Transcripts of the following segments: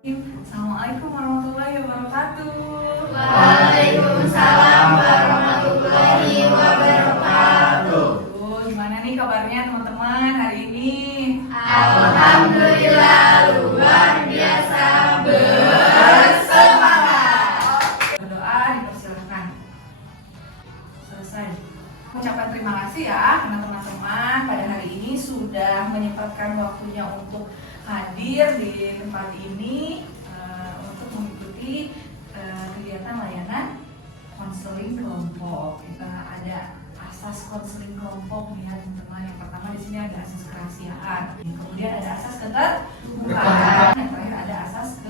Assalamualaikum warahmatullahi wabarakatuh. Waalaikumsalam warahmatullahi wabarakatuh. Gimana nih kabarnya teman-teman hari ini? Alhamdulillah luar biasa bersemangat. Berdoa dipersilahkan. Selesai. Ucapkan terima kasih ya karena teman-teman pada hari ini sudah menyempatkan waktunya untuk hadir di tempat ini untuk mengikuti kegiatan layanan konseling kelompok. Kita ada asas konseling kelompok nih ya teman-teman. Yang pertama di sini ada asas kerahasiaan, kemudian ada asas keterbukaan, yang terakhir ada asas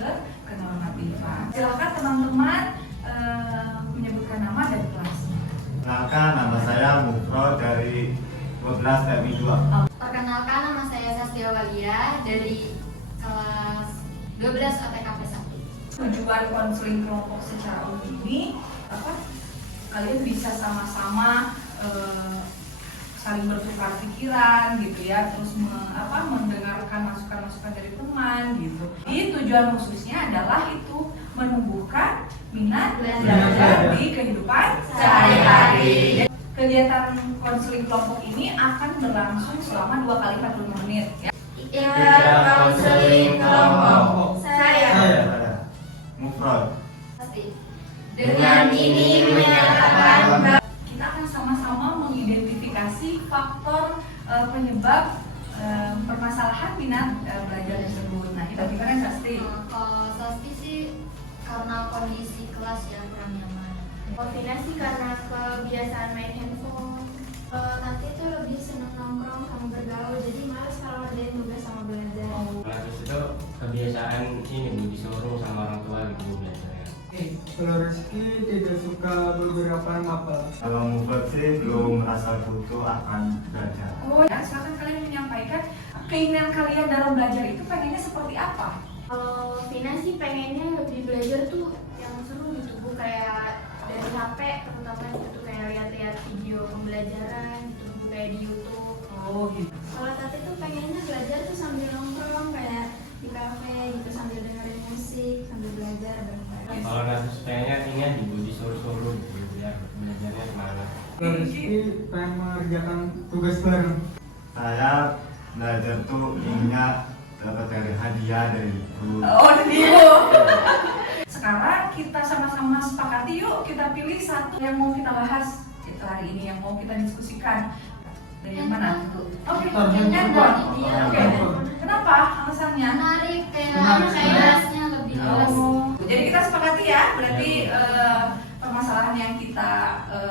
kenormatifan. Silakan teman-teman menyebutkan nama dan kelasnya. Perkenalkan, nama saya Mufro dari 12 TMI 2. Perkenalkan, nama saya Sastya Walia dari kelas 12 ATKP 1. Tujuan konseling kelompok secara umum ini kalian bisa sama-sama saling bertukar pikiran gitu ya, terus mendengarkan masukan-masukan dari teman gitu. Jadi tujuan khususnya adalah itu menumbuhkan minat belajar di kehidupan sehari-hari. Kegiatan konseling kelompok ini akan berlangsung selama 2 kali 45 menit ya. Ikrar konseling kelompok. Saya Mufrod. dengan ini menyatakan Kita akan sama-sama mengidentifikasi faktor penyebab permasalahan minat belajar tersebut. Nah, kita gimana Sasti? kalau Sasti sih karena kondisi kelas yang kurang nyaman. Koordinasi karena kebiasaan main handphone. Nanti tuh lebih senang nongkrong sama bergaul, jadi males kalau ngerjain tugas sama belajar. Terus itu kebiasaan ini Bu disuruh sama orang tua gitu biasanya. Kalau Rizky tidak suka beberapa ngapal. Kalau Mufrod sih belum merasa butuh akan belajar. Oh ya, silakan kalian menyampaikan keinginan kalian dalam belajar itu pengennya seperti apa? Kalau Vina sih pengennya lebih belajar tuh yang seru gitu, Bu, kayak dari HP terutama gitu, kayak lihat-lihat video pembelajaran gitu, Bu, kayak di YouTube. Oh gitu. Kalau Tati tuh pengennya belajar tuh sambil nongkrong kayak di kafe gitu, sambil dengerin musik, sambil belajar bareng-bareng. Kalau nggak sukanya ingat ibu disuruh-suruh gitu biar belajarnya semangat. Kalau Rizky pengen mengerjakan tugas bareng. Saya belajar tuh inginnya dapat dari hadiah dari ibu. Oh, dari ibu. Sekarang kita sama-sama sepakati yuk, kita pilih satu yang mau kita bahas hari ini, yang mau kita diskusikan. Dari yang mana? Oke, yang mana? Oke. Kenapa? Alasannya? Menarik, Menarik. kayak kelasnya lebih luas. Oh, jadi kita sepakati ya, berarti permasalahan yang kita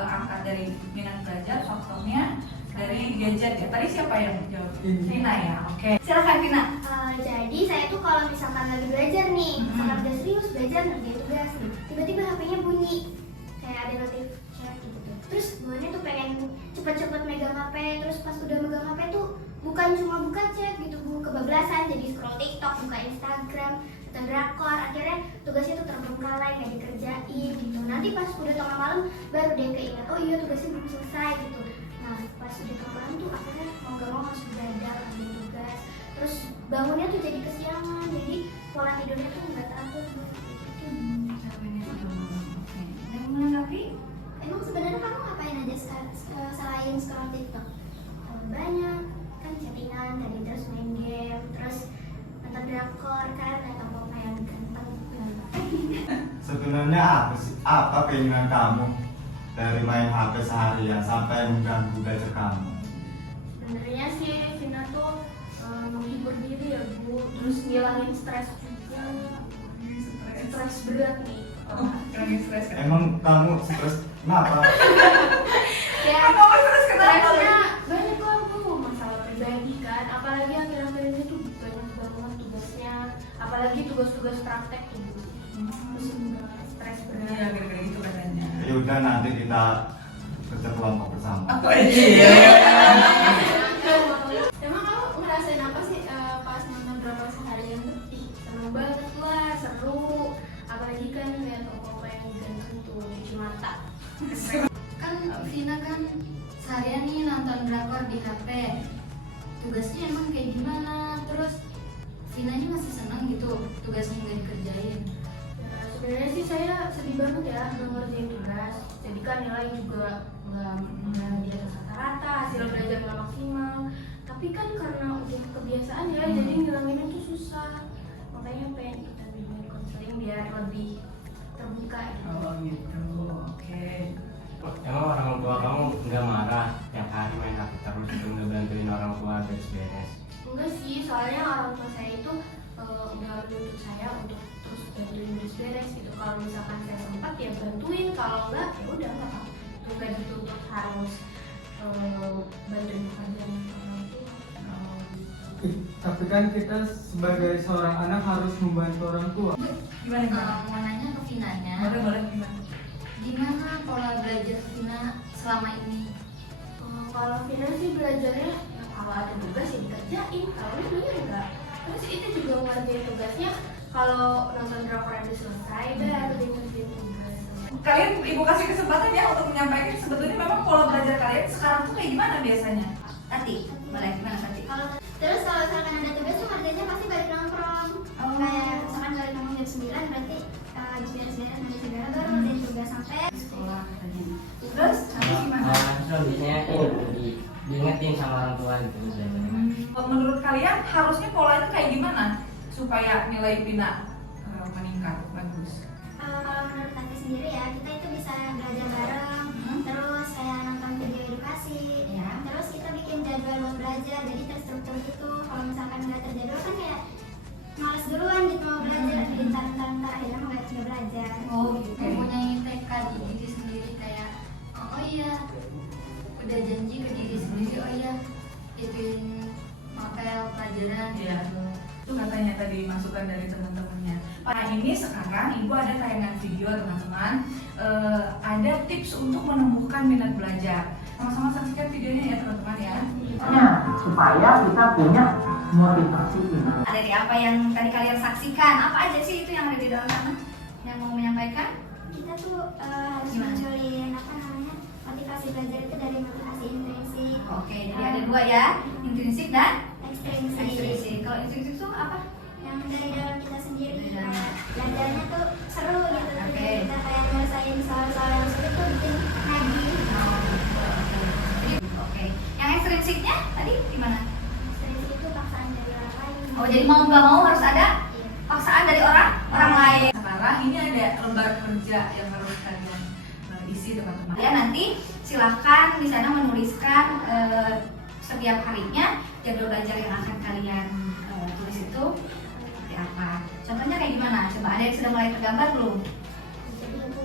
angkat dari minat belajar, faktornya dari gadget ya. Tadi siapa yang jawab? Vina ya, oke. Silakan Vina. Jadi saya tuh kalau misalkan lagi belajar nih, misalkan udah serius belajar ngerjain tugas nih, tiba-tiba HP-nya bunyi, kayak ada notif chat gitu. Terus bawaannya tuh pengen cepet-cepet megang HP, terus pas udah megang HP tuh bukan cuma buka chat gitu, Bu, kebablasan, jadi scroll TikTok, buka Instagram, atau drakor, akhirnya tugasnya tuh terbengkalai, nggak dikerjain gitu. Nanti pas udah tengah malam baru dia keinget, oh iya tugasnya belum selesai gitu. Nah pas udah tengah malam tuh akhirnya mau gak mau harus belajar ambil tugas. Terus bangunnya tuh jadi kesiangan, jadi pola tidurnya tuh nggak teratur. Yang menanggapi? Emang sebenarnya kamu ngapain aja selain scroll TikTok? Banyak kan, chattingan tadi, terus main game, terus nonton drakor kan, lihat tokoh yang ganteng. Sebenarnya apa keinginan kamu dari main HP seharian sampai mengganggu belajar kamu? Sebenarnya sih Vina tuh menghibur diri ya, Bu, terus ngilangin stres juga. Stres berat nih. Lagi stres kan? Emang kamu stres kenapa? Ya, Kamu stres kenapa? stresnya banyak lah, Bu, masalah pribadi kan. Apalagi akhir-akhir ini tuh banyak banget tugasnya, apalagi tugas-tugas praktek tuh, Bu. Terus stres Iya, berat. gara-gara gitu katanya. Ya udah, nanti kita kerja kelompok bersama. Oh iya. Emang kamu ngerasain apa sih pas nonton drama seharian tuh? Ih, seru banget lah, seru. Apalagi kan lihat opo yang ganteng tuh, cuci mata. Kan Vina kan seharian nih nonton drakor di HP. Tugasnya emang kayak gimana? Terus Vinanya masih senang gitu tugasnya nggak dikerjain? Ya, sebenarnya sih saya sedih banget ya nggak ngerjain tugas. Jadi kan nilai juga nggak di atas rata-rata, hasil belajar nggak maksimal. Tapi kan karena udah kebiasaan ya, jadi ngilanginnya tuh susah. Makanya pengen kita bimbing konseling biar lebih terbuka gitu. Oh gitu, oke. Emang orang tua kamu nggak marah tiap hari main HP terus itu nggak bantuin orang tua beres-beres? Enggak sih, soalnya orang tua saya itu udah menuntut saya untuk terus bantuin beres-beres gitu. Kalau misalkan saya sempat ya bantuin, kalau enggak ya udah nggak apa-apa. Itu nggak dituntut harus bantuin pekerjaan orang tua. Tapi kan kita sebagai seorang anak harus membantu orang tua. Gimana? Mau nanya ke Vinanya, Boleh gimana? gimana pola belajar Vina selama ini? Kalau Vina sih belajarnya ya, kalau ada tugas ya dikerjain, kalau enggak ya enggak. Terus itu juga ngerjain tugasnya kalau nonton drakor udah selesai baru dia ngerjain tugas. Kalian ibu kasih kesempatan ya untuk menyampaikan sebetulnya memang pola belajar kalian sekarang tuh kayak gimana biasanya? Tati, boleh gimana Tati? Terus kalau misalkan ada tugas tuh ngerjainnya pasti balik nongkrong. Kayak misalkan balik nongkrong jam 9 berarti jam 9 nanti segala baru ngerjain tugas sampai Sekolah katanya. Terus nanti gimana? Kalau biasanya diingetin sama orang tua gitu belajarnya. Menurut kalian harusnya pola itu kayak gimana supaya nilai Vina meningkat bagus? kalau menurut Tati sendiri ya, kita itu bisa belajar bareng, terus kayak nonton video edukasi, Ya. terus kita bikin jadwal buat belajar, jadi terstruktur gitu. Kalau misalkan nggak terjadwal kan kayak males duluan gitu mau belajar, jadi ntar akhirnya nggak belajar. Oh gitu. Mempunyai tekad di diri sendiri kayak oh iya udah janji ke diri sendiri oh iya ituin mapel pelajaran Iya. gitu. Itu katanya tadi masukan dari teman-temannya. Nah ini sekarang ibu ada tayangan video teman-teman. Ada tips untuk menumbuhkan minat belajar. Sama-sama saksikan videonya ya teman-teman ya. Supaya kita punya motivasi ini. Dari apa yang tadi kalian saksikan, apa aja sih itu yang ada di dalam sana yang mau menyampaikan? Kita tuh harus Gimana? munculin apa namanya, motivasi belajar itu dari motivasi intrinsik, Oke, jadi ada dua ya, intrinsik dan ekstrinsik. ekstrinsik. Kalau intrinsik itu apa? Yang dari dalam kita sendiri, Dari dalam. kayak belajarnya tuh seru gitu. Oke. Kita kayak nyelesain soal-soal yang sulit tuh bikin nagih. Oke, yang ekstrinsiknya tadi gimana? Ekstrinsik itu paksaan dari orang lain. Oh, jadi mau nggak mau harus ada Iya. paksaan dari orang lain. Sekarang ini ada lembar kerja yang harus kalian isi teman-teman. Ya nanti silahkan di sana menuliskan setiap harinya jadwal belajar yang akan kalian tulis itu seperti apa. Contohnya kayak gimana? Coba ada yang sudah mulai tergambar belum? Jadi aku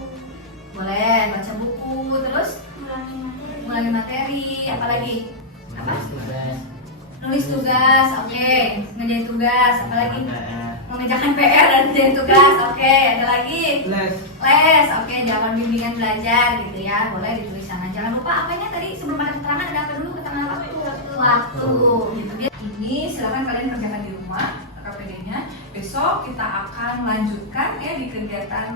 Boleh baca buku, terus ngulangin materi. materi, apalagi? Apa? Tugas. Nulis tugas, oke. Ngerjain tugas, apalagi? PR. Mengerjakan PR dan ngerjain tugas, oke. Ada lagi? Les. Oke. Jawaban bimbingan belajar gitu ya, boleh ditulis sana. Jangan lupa apanya tadi sebelum ada keterangan ada apa dulu keterangan apa? Waktu. Gitu. Ini silakan kalian kerjakan di rumah KPD-nya. Besok kita akan lanjutkan ya di kegiatan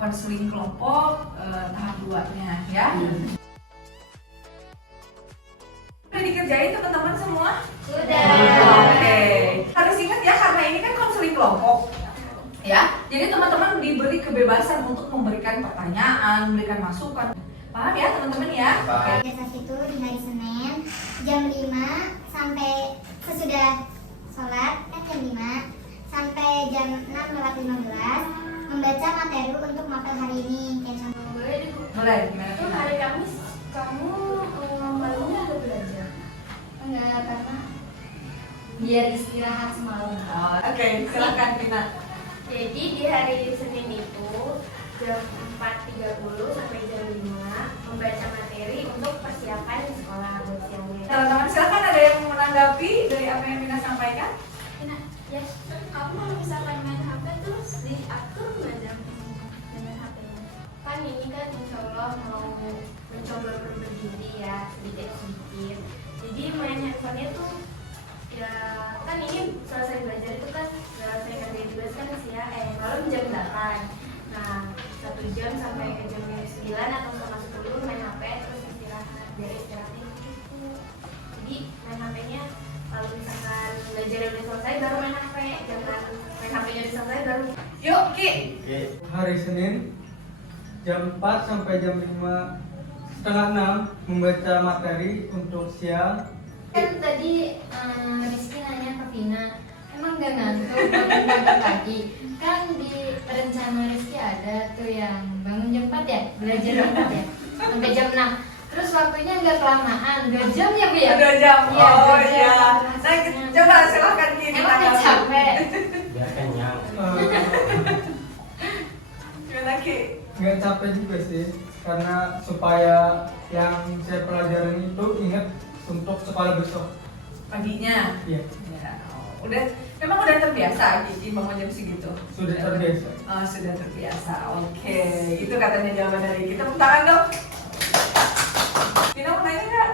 konseling kelompok tahap 2-nya ya. Udah dikerjain teman-teman semua? Sudah. Oke. Harus ingat ya karena ini kan konseling kelompok. Ya. Jadi teman-teman diberi kebebasan untuk memberikan pertanyaan, memberikan masukan. Paham ya teman-teman ya? Paham. Biasa itu di hari Senin jam 5 sampai sesudah sholat kan jam 5 sampai jam 6:15 membaca materi untuk mapel hari ini. Kayak contoh Boleh deh Bu. Boleh gimana? Itu hari Kamis kamu malamnya ada belajar? Enggak, karena biar istirahat semalam. Oh, Oke, silakan Vina. Jadi di hari Senin itu jam 4.30 sampai jam 5 membaca materi untuk persiapan sekolah buat siangnya. Teman-teman silakan ada yang menanggapi dari apa yang Vina sampaikan? Nah, ya, kamu kalau misalkan main HP terus diatur nggak jam dengan HP-nya? Kan ini kan insya Allah mau mencoba berbagi diri ya, sedikit-sedikit. Jadi main handphonenya tuh ya kan ini selesai belajar itu kan selesai kerjain tugas kan malam jam 8. Nah, 1 jam sampai ke jam 9 atau masuk dulu main HP terus istirahat, biar istirahatnya gitu. Jadi main HP-nya kalau misalkan belajar udah selesai baru main HP, jangan main HP-nya diselesai baru. Yuk Ki. Oke. Hari Senin jam 4 sampai jam 5 setengah 6 membaca materi untuk siang. Kan tadi Rizky nanya ke Vina, emang gak ngantuk bangun pagi? Kan di rencana Rizky ada tuh yang bangun jam 4 ya, belajar jam 4 ya, sampai jam 6. Terus waktunya nggak kelamaan, 2 jam ya Bu ya? 2 jam. Iya, Oh 2 jam. iya. Nah, coba silakan Ki. Emang gak capek? Biar kenyang. Gimana Ki? Nggak capek juga sih, karena supaya yang saya pelajarin itu ingat untuk sekolah besok. Paginya. Iya, Ya, memang udah terbiasa Ki bangun jam segitu. sudah terbiasa. Oh, sudah terbiasa. Oke, itu katanya jawaban dari kita. Tepuk tangan dong. Vina mau nanya nggak?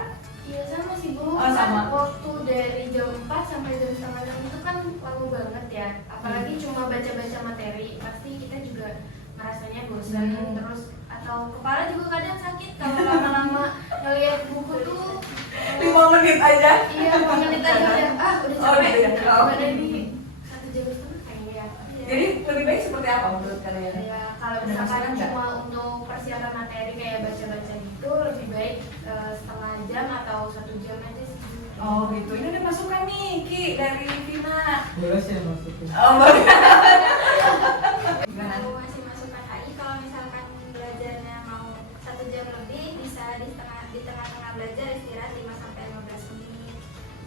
Iya sama sih Bu. Oh, sama. Kan waktu dari jam 4 sampai jam setengah 6 itu kan lama banget ya. Apalagi cuma baca-baca materi, pasti kita juga rasanya bosan terus atau kepala juga kadang sakit kalau lama-lama ngeliat buku tuh. 5 menit aja. Iya, 5 menit aja udah udah Oh, capek. gitu ya. Oh. Coba dari 1 jam setengah kayaknya. Iya. Jadi lebih baik seperti apa menurut kalian? Ya, kalau Ada misalkan masukan nggak? cuma untuk persiapan materi kayak baca-baca gitu lebih baik setengah jam atau 1 jam aja sih. Oh gitu. Ini ada masukan nih Ki dari Vina. Boleh sih masukin. Oh boleh. Gimana? Aku masih masukan lagi kalau misalkan belajarnya mau 1 jam lebih bisa di tengah-tengah belajar istirahat 5 sampai 15 menit.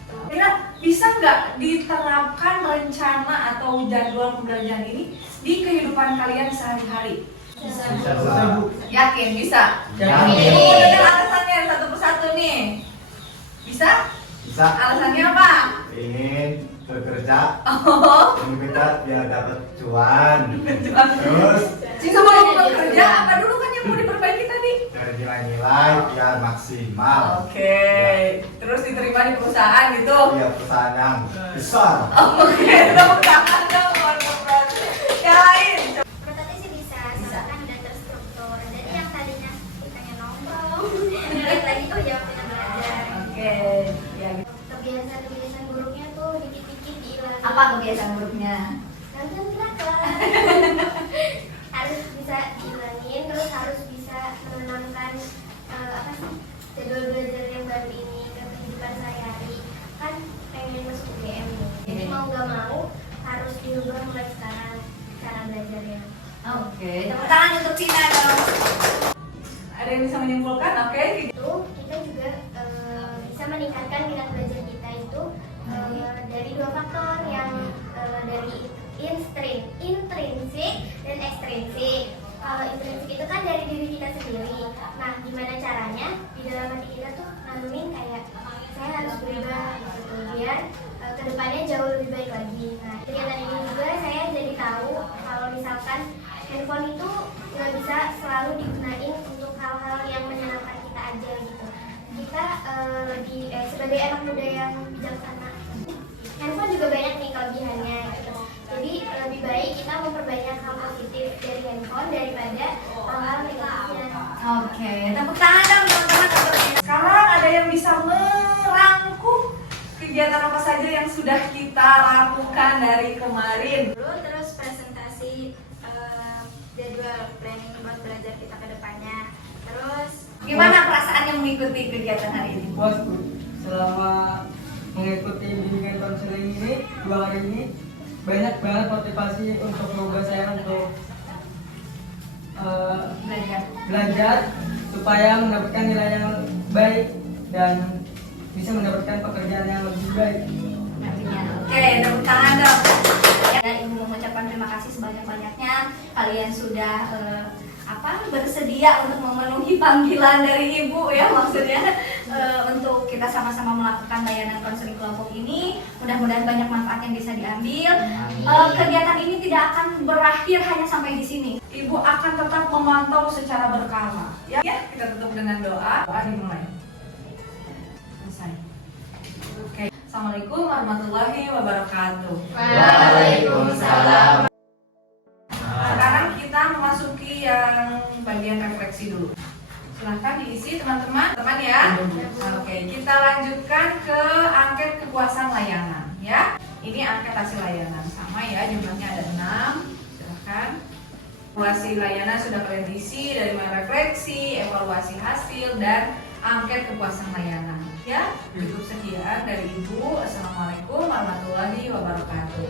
Tuh. Vina, bisa nggak diterapkan rencana atau jadwal pembelajaran ini di kehidupan kalian sehari-hari? Bisa. Bisa Bu. Yakin bisa? Yakin. Ibu mau dengar alasannya satu persatu nih. Bisa? Bisa. Alasannya apa? Ingin bekerja, Oh, ingin kita biar dapat cuan. berjuang. Terus Sebelum bekerja, apa dulu kan yang mau diperbaiki tadi? dari nilai-nilai biar maksimal. Oke, terus diterima di perusahaan gitu. Iya, perusahaan yang besar. Oke, tepuk tangan dong, mantap banget. Yang lain. Menurut aku sih bisa, soalnya kan udah terstruktur. Jadi yang tadinya kitanya nongkrong, balik lagi tuh ya kita belajar. Oke, ya gitu. Kebiasaan buruknya tuh dikit-dikit dihilangin. Apa kebiasaan buruknya? Kalian kenapa? Harus bisa dihilangin, terus harus bisa menanamkan apa sih jadwal belajar yang baru ini ke kehidupan sehari-hari. Kan pengen masuk UGM nih, jadi mau gak mau harus diubah mulai sekarang cara belajarnya. Oke, tepuk tangan untuk Vina dong. Ada yang bisa menyimpulkan? Oke. Itu kita juga bisa meningkatkan minat belajar kita itu dari 2 faktor yang dari intrinsik dan ekstrinsik. Kalau intrinsik itu kan dari diri kita sendiri. Nah, gimana caranya di dalam hati kita tuh nanumin kayak saya harus berubah gitu biar kedepannya jauh lebih baik lagi. Nah, kegiatan ini juga saya jadi tahu kalau misalkan handphone itu nggak bisa selalu digunain untuk hal-hal yang menyenangkan kita aja gitu. Kita lebih sebagai anak muda yang bijaksana, handphone juga banyak nih kelebihannya gitu. Jadi lebih baik kita memperbanyak hal positif dari handphone daripada hal-hal negatifnya. Oke, tepuk tangan dong teman-teman untuk Vina. Sekarang ada yang bisa merangkum kegiatan apa saja yang sudah kita lakukan dari kemarin. Dulu terus presentasi jadwal planning buat belajar kita ke depannya. Terus Gimana perasaannya mengikuti kegiatan hari ini? Puas Bu. Selama mengikuti bimbingan konseling ini 2 hari ini banyak banget motivasi untuk semoga saya untuk belajar supaya mendapatkan nilai yang baik dan bisa mendapatkan pekerjaan yang lebih baik. Oke, tepuk tangan dong. Ya, Ibu mengucapkan terima kasih sebanyak-banyaknya. Kalian sudah bersedia untuk memenuhi panggilan dari Ibu ya, maksudnya untuk kita sama-sama melakukan layanan konseling kelompok ini. Mudah-mudahan banyak manfaat yang bisa diambil. Kegiatan ini tidak akan berakhir hanya sampai di sini. Ibu akan tetap memantau secara berkala. Ya, kita tutup dengan doa. Doa dimulai. Selesai. Oke. Assalamualaikum warahmatullahi wabarakatuh. Waalaikumsalam. Sekarang kita memasuki yang bagian refleksi dulu. Silahkan diisi teman-teman, teman ya. Oke, kita lanjutkan ke angket kepuasan layanan ya. Ini angket hasil layanan sama ya, jumlahnya ada 6. Silahkan. Evaluasi layanan sudah kalian isi dari refleksi, evaluasi hasil, dan angket kepuasan layanan. Ya, cukup sekian dari Ibu. Assalamualaikum warahmatullahi wabarakatuh.